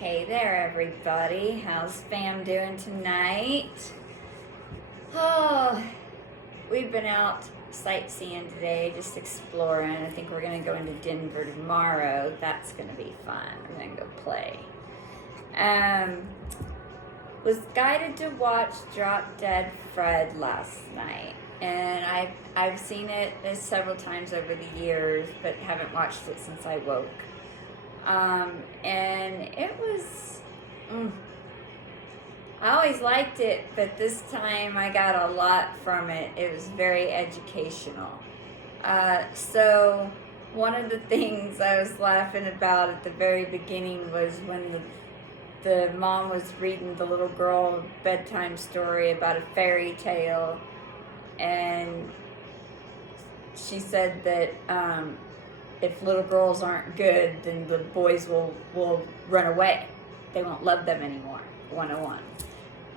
Hey there, everybody. How's fam doing tonight? Oh, we've been out sightseeing today, just exploring. I think we're going to go into Denver tomorrow. That's going to be fun. We're going to go play. Was guided to watch Drop Dead Fred last night. And I've seen it several times over the years, but haven't watched it since I woke. And it was, I always liked it, but this time I got a lot from it. It was very educational. So one of the things I was laughing about at the very beginning was when the mom was reading the little girl a bedtime story about a fairy tale, and she said that if little girls aren't good, then the boys will run away. They won't love them anymore. 101.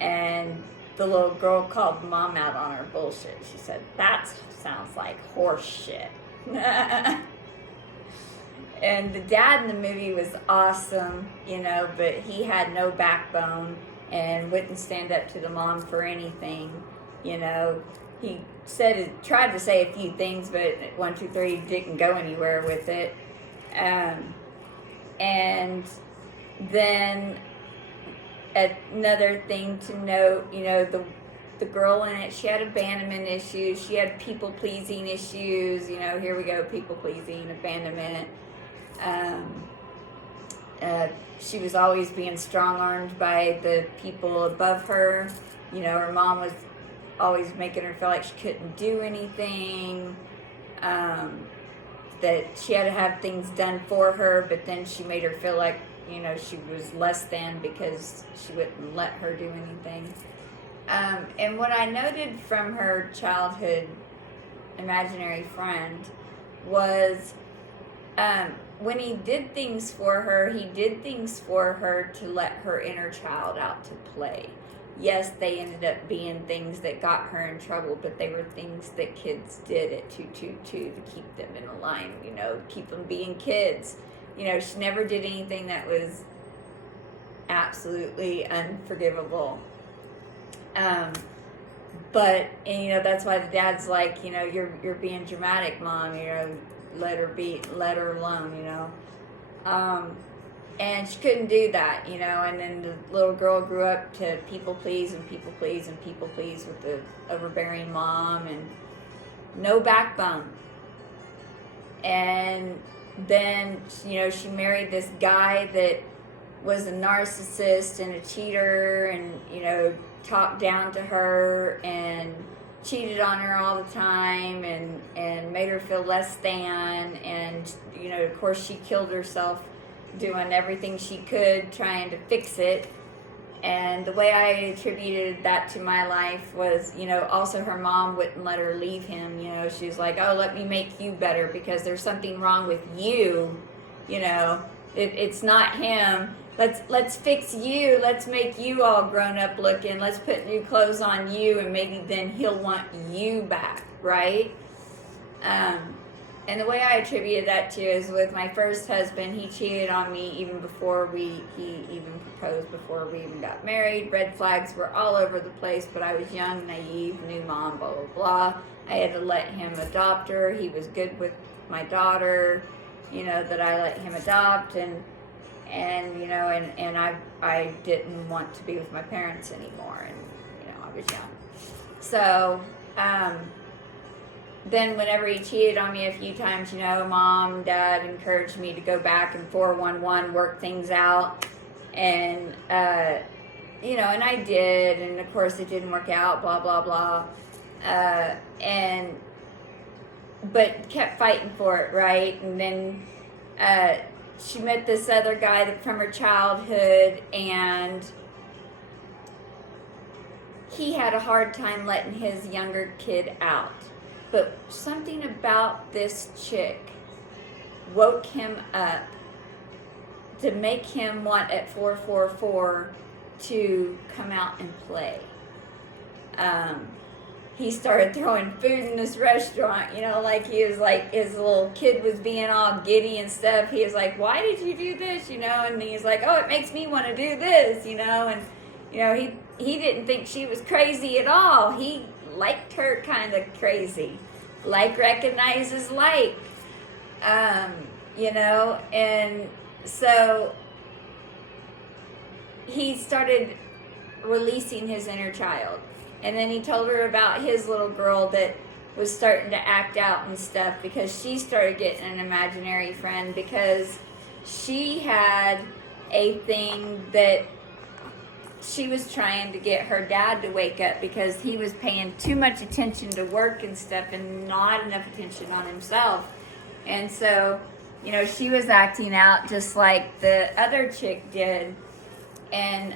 And the little girl called mom out on her bullshit. She said, that sounds like horse shit. And the dad in the movie was awesome, but he had no backbone and wouldn't stand up to the mom for anything, He tried to say a few things, but 1, 2, 3 didn't go anywhere with it. And then another thing to note, the girl in it, she had abandonment issues. She had people-pleasing issues. Here we go, people-pleasing, abandonment. She was always being strong-armed by the people above her. Her mom was always making her feel like she couldn't do anything, that she had to have things done for her, but then she made her feel like, she was less than because she wouldn't let her do anything. And what I noted from her childhood imaginary friend was when he did things for her, he did things for her to let her inner child out to play. Yes, they ended up being things that got her in trouble, but they were things that kids did at 222 to keep them in a line, keep them being kids. She never did anything that was absolutely unforgivable. But that's why the dad's like, you're being dramatic, mom, let her alone, And she couldn't do that, and then the little girl grew up to people please with the overbearing mom and no backbone. And then, she married this guy that was a narcissist and a cheater and, talked down to her and cheated on her all the time and made her feel less than. And, of course, she killed herself doing everything she could trying to fix it. And the way I attributed that to my life was, also her mom wouldn't let her leave him. She was like, oh, let me make you better because there's something wrong with you. It's not him. Let's fix you. Let's make you all grown up looking. Let's put new clothes on you, and maybe then he'll want you back, right? And the way I attributed that to is with my first husband. He cheated on me even before he even proposed, before we even got married. Red flags were all over the place, but I was young, naive, new mom, blah, blah, blah. I had to let him adopt her. He was good with my daughter, that I let him adopt, and I didn't want to be with my parents anymore, and, I was young. So, then whenever he cheated on me a few times, mom, dad encouraged me to go back and 411 work things out. And, and I did. And of course it didn't work out, blah, blah, blah. But kept fighting for it, right? And then, she met this other guy from her childhood, and he had a hard time letting his younger kid out. But something about this chick woke him up to make him want at 444 to come out and play. he started throwing food in this restaurant, you know, like he was like, his little kid was being all giddy and stuff. He was like, why did you do this, you know? And he's like, oh, it makes me want to do this, you know? And, you know, he didn't think she was crazy at all. He liked her kind of crazy. Like recognizes like, you know? And so he started releasing his inner child. And then he told her about his little girl that was starting to act out and stuff because she started getting an imaginary friend because she had a thing that she was trying to get her dad to wake up because he was paying too much attention to work and stuff and not enough attention on himself. And so, you know, she was acting out just like the other chick did. And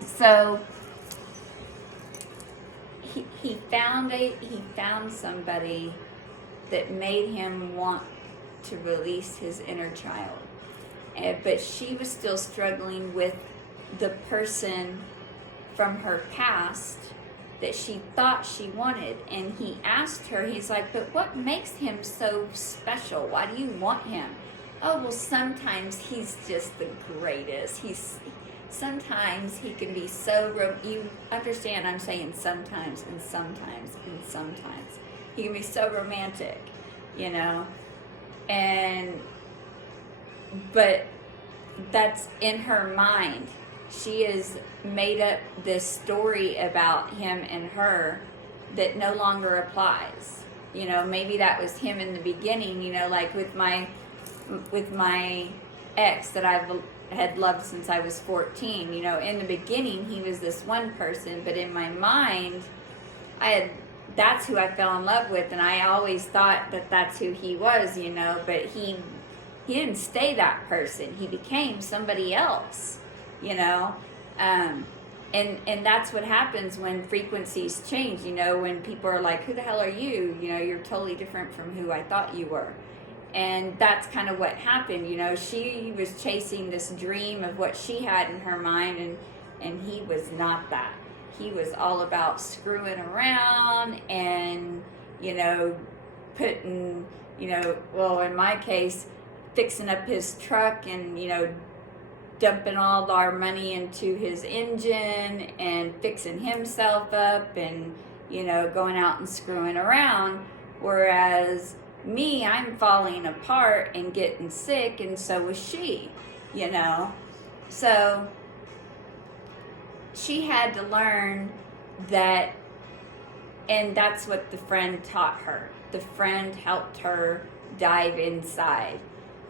so he found somebody that made him want to release his inner child. But she was still struggling with the person from her past that she thought she wanted. And he asked her, he's like, but what makes him so special? Why do you want him? Oh, well, sometimes he's just the greatest. Sometimes he can be so, you understand I'm saying sometimes and sometimes and sometimes. He can be so romantic, you know? But that's in her mind. She has made up this story about him and her that no longer applies. You know, maybe that was him in the beginning, you know, like with my ex that I've had loved since I was 14. You know, in the beginning he was this one person, but in my mind that's who I fell in love with, and I always thought that that's who he was, you know, but he didn't stay that person. He became somebody else, you know. And that's what happens when frequencies change, you know, when people are like, who the hell are you? You know, you're totally different from who I thought you were. And that's kind of what happened, you know. She was chasing this dream of what she had in her mind, and he was not that. He was all about screwing around and, you know, putting, you know, well, in my case, fixing up his truck and, you know, dumping all our money into his engine and fixing himself up and, you know, going out and screwing around. Whereas me, I'm falling apart and getting sick, and so was she, you know. So she had to learn that, and that's what the friend taught her. The friend helped her dive inside.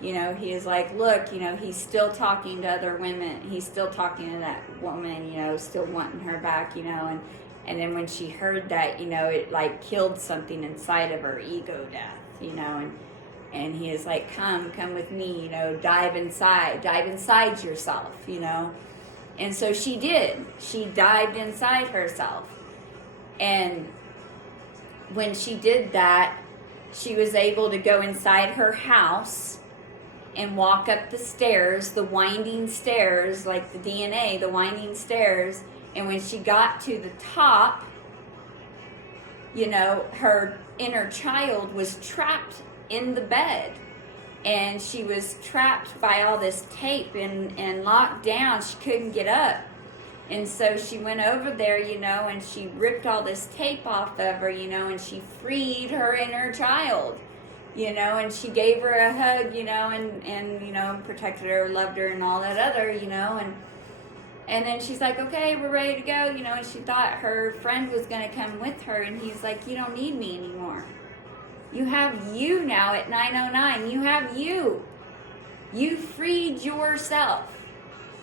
You know, he is like, look, you know, he's still talking to other women. He's still talking to that woman, you know, still wanting her back, you know. And then when she heard that, you know, it like killed something inside of her, ego death, you know. And he is like, come with me, you know, dive inside yourself, you know. And so she did. She dived inside herself. And when she did that, she was able to go inside her house and walk up the stairs, the winding stairs, like the DNA, the winding stairs. And when she got to the top, you know, her inner child was trapped in the bed. And she was trapped by all this tape and locked down. She couldn't get up. And so she went over there, you know, and she ripped all this tape off of her, you know, and she freed her inner child, you know, and she gave her a hug, you know, and you know, protected her, loved her, and all that other, you know, and then she's like, okay, we're ready to go, you know, and she thought her friend was going to come with her, and he's like, you don't need me anymore. You have you now at 909. You have you. You freed yourself.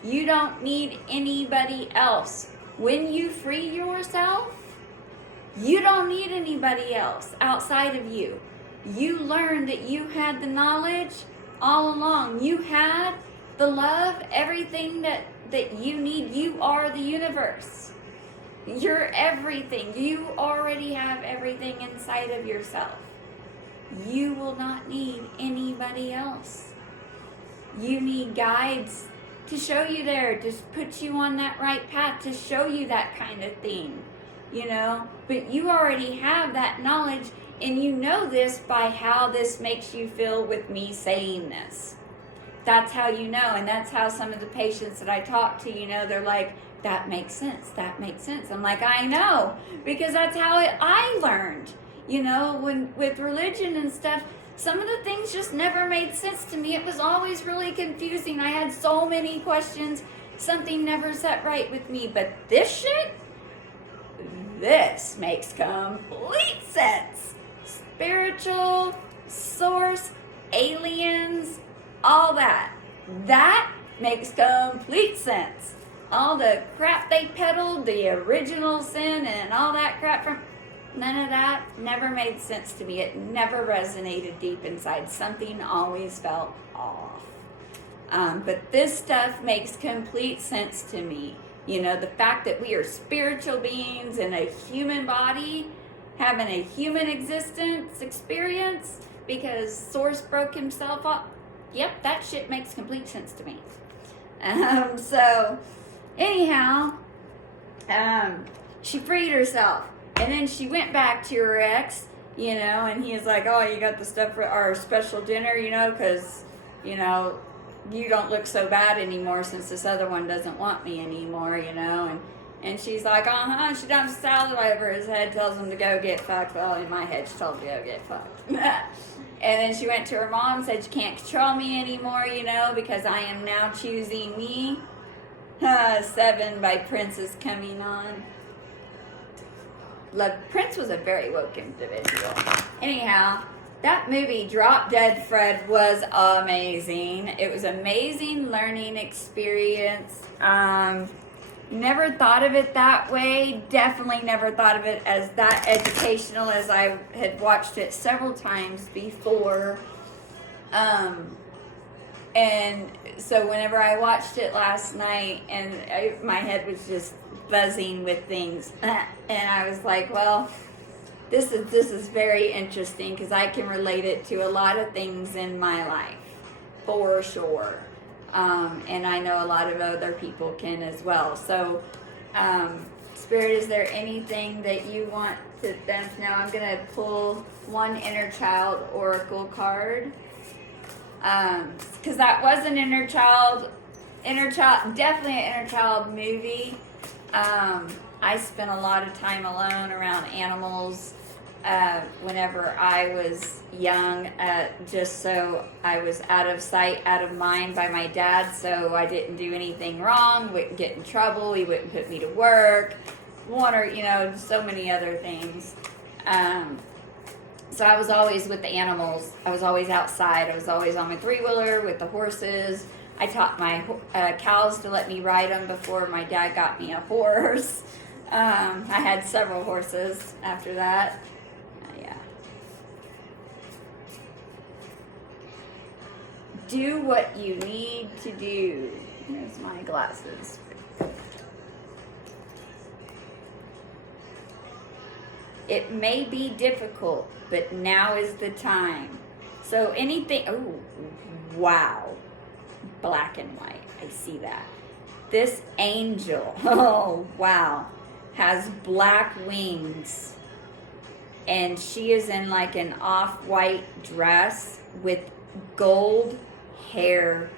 You don't need anybody else. When you free yourself, you don't need anybody else outside of you. You learned that you had the knowledge all along. You had the love, everything that you need. You are the universe. You're everything. You already have everything inside of yourself. You will not need anybody else. You need guides to show you there, to put you on that right path, to show you that kind of thing. you know, but you already have that knowledge, and you know this by how this makes you feel with me saying this. That's how you know, and that's how some of the patients that I talk to, you know, they're like, that makes sense, that makes sense. I'm like, I know, because that's how I learned, you know, when with religion and stuff. Some of the things just never made sense to me. It was always really confusing. I had so many questions. Something never set right with me. But this shit, this makes complete sense. Spiritual, source, aliens, all that. That makes complete sense. All the crap they peddled, the original sin and all that crap from... None of that never made sense to me. It never resonated deep inside. Something always felt off. But this stuff makes complete sense to me. You know, the fact that we are spiritual beings in a human body, having a human existence experience because Source broke himself up. Yep, that shit makes complete sense to me. So, anyhow, she freed herself. And then she went back to her ex, you know, and he was like, oh, you got the stuff for our special dinner, you know, because, you know, you don't look so bad anymore since this other one doesn't want me anymore, you know. And she's like, she dumps a salad over his head, tells him to go get fucked. Well, in my head, she told him to go get fucked. And then she went to her mom and said, you can't control me anymore, you know, because I am now choosing me. 7 by Prince is coming on. Prince was a very woke individual. Anyhow, that movie, Drop Dead Fred, was amazing. It was an amazing learning experience. Never thought of it that way. Definitely never thought of it as that educational, as I had watched it several times before. And so whenever I watched it last night, and my head was just buzzing with things, and I was like, well, this is very interesting because I can relate it to a lot of things in my life, for sure. And I know a lot of other people can as well. So, Spirit, is there anything that you want to them to know? I'm going to pull one inner child oracle card. Because that was an inner child, definitely an inner child movie. I spent a lot of time alone around animals whenever I was young, just so I was out of sight, out of mind by my dad, so I didn't do anything wrong, wouldn't get in trouble, he wouldn't put me to work, so many other things. So I was always with the animals. I was always outside. I was always on my 3-wheeler with the horses. I taught my cows to let me ride them before my dad got me a horse. I had several horses after that. Yeah. Do what you need to do. Here's my glasses. It may be difficult, but now is the time. So anything, oh, wow. Black and white, I see that. This angel, oh, wow, has black wings. And she is in like an off-white dress with gold hair.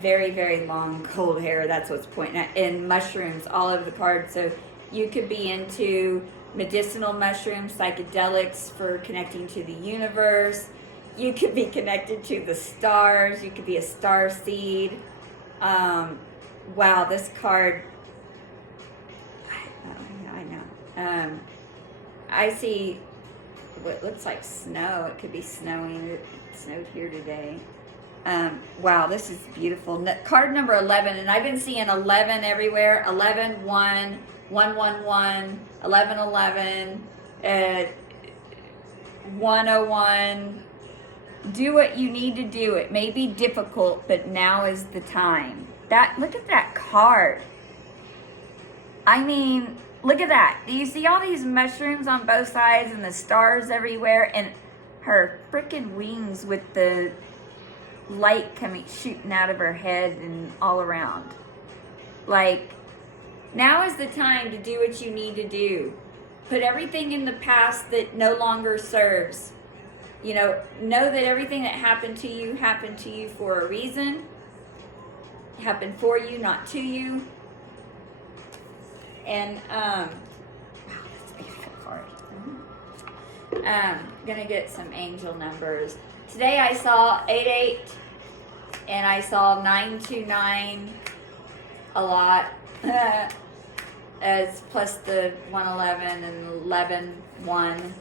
Very, very long gold hair, that's what's pointing at. And mushrooms all over the card. So you could be into medicinal mushrooms, psychedelics for connecting to the universe. You could be connected to the stars. You could be a star seed. Wow, this card. I know. I see what looks like snow. It could be snowing. It snowed here today. Wow, this is beautiful. Card number 11, and I've been seeing 11 everywhere. 11, 1, 111, 1111, 101. Do what you need to do. It may be difficult, but now is the time. Look at that card. I mean, look at that. Do you see all these mushrooms on both sides and the stars everywhere? And her freaking wings with the light shooting out of her head and all around. Like, Now is the time to do what you need to do. Put everything in the past that no longer serves. Know that everything that happened to you for a reason. It happened for you, not to you. And, wow, that's a beautiful card. Gonna get some angel numbers. Today I saw 88 and I saw 929 a lot. As plus the 111 and 11-1.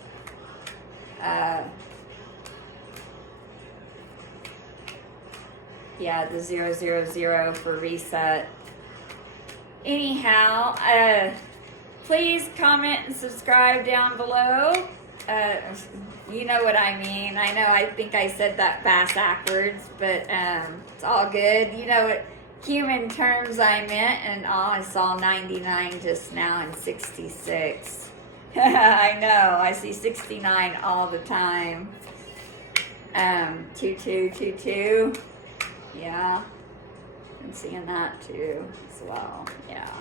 Yeah, the 000 for reset. Anyhow, please comment and subscribe down below. You know what I mean. I know I think I said that backwards, but it's all good. You know what human terms I meant, and I saw 99 just now and 66. I know, I see 69 all the time. 2222. Yeah, I'm seeing that too as well. Yeah.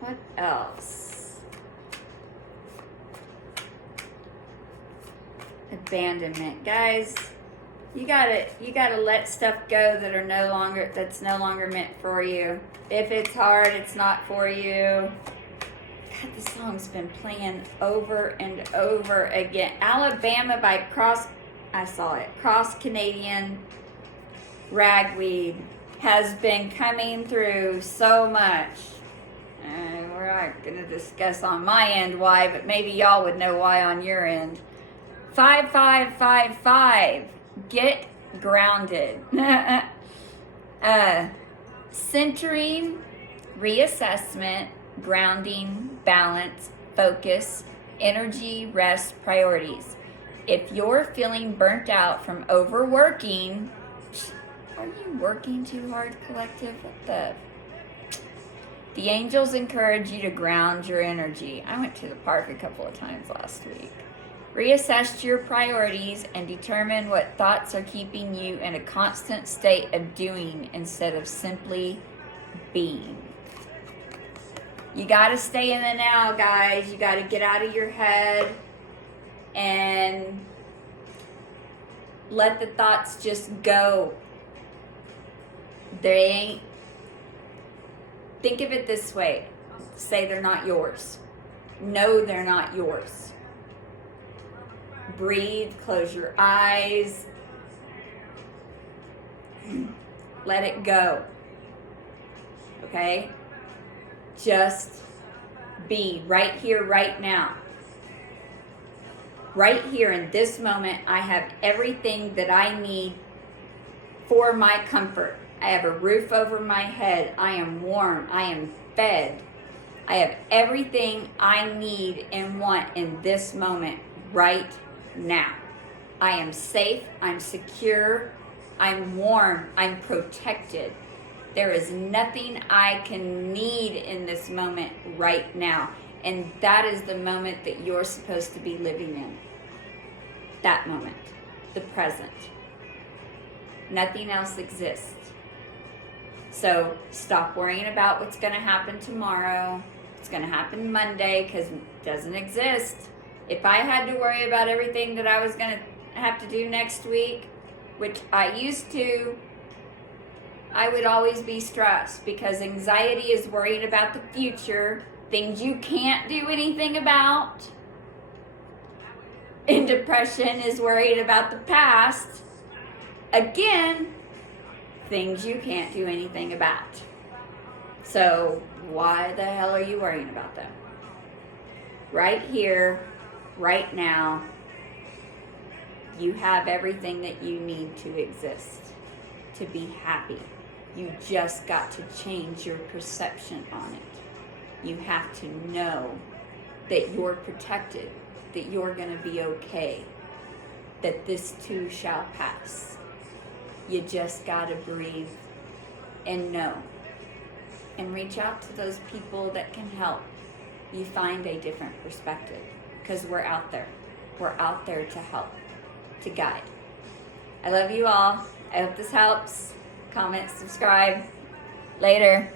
What else? Abandonment, guys. You gotta let stuff go that's no longer meant for you. If it's hard, it's not for you. God, this song's been playing over and over again. Alabama by Cross Canadian Ragweed has been coming through so much. And we're not gonna discuss on my end why, but maybe y'all would know why on your end. 5555. Get grounded. Centering, reassessment, grounding, balance, focus, energy, rest, priorities. If you're feeling burnt out from overworking, are you working too hard, collective? The angels encourage you to ground your energy. I went to the park a couple of times last week. Reassess your priorities and determine what thoughts are keeping you in a constant state of doing instead of simply being. You got to stay in the now, guys. You got to get out of your head and let the thoughts just go. They ain't. Think of it this way. Say they're not yours. No, they're not yours. Breathe, close your eyes. Let it go. Okay? Just be right here, right now. Right here in this moment, I have everything that I need for my comfort. I have a roof over my head. I am warm. I am fed. I have everything I need and want in this moment right now. I am safe. I'm secure. I'm warm. I'm protected. There is nothing I can need in this moment right now. And that is the moment that you're supposed to be living in. That moment. The present. Nothing else exists. So stop worrying about what's going to happen tomorrow. It's going to happen Monday because it doesn't exist. If I had to worry about everything that I was going to have to do next week, which I used to, I would always be stressed because anxiety is worrying about the future, things you can't do anything about. And depression is worried about the past. Again, things you can't do anything about. So why the hell are you worrying about them? Right here, right now, you have everything that you need to exist, to be happy. You just got to change your perception on it. You have to know that you're protected, that you're going to be okay, that this too shall pass. You just got to breathe and know. And reach out to those people that can help you find a different perspective. Because we're out there. We're out there to help, to guide. I love you all. I hope this helps. comment, subscribe. Later.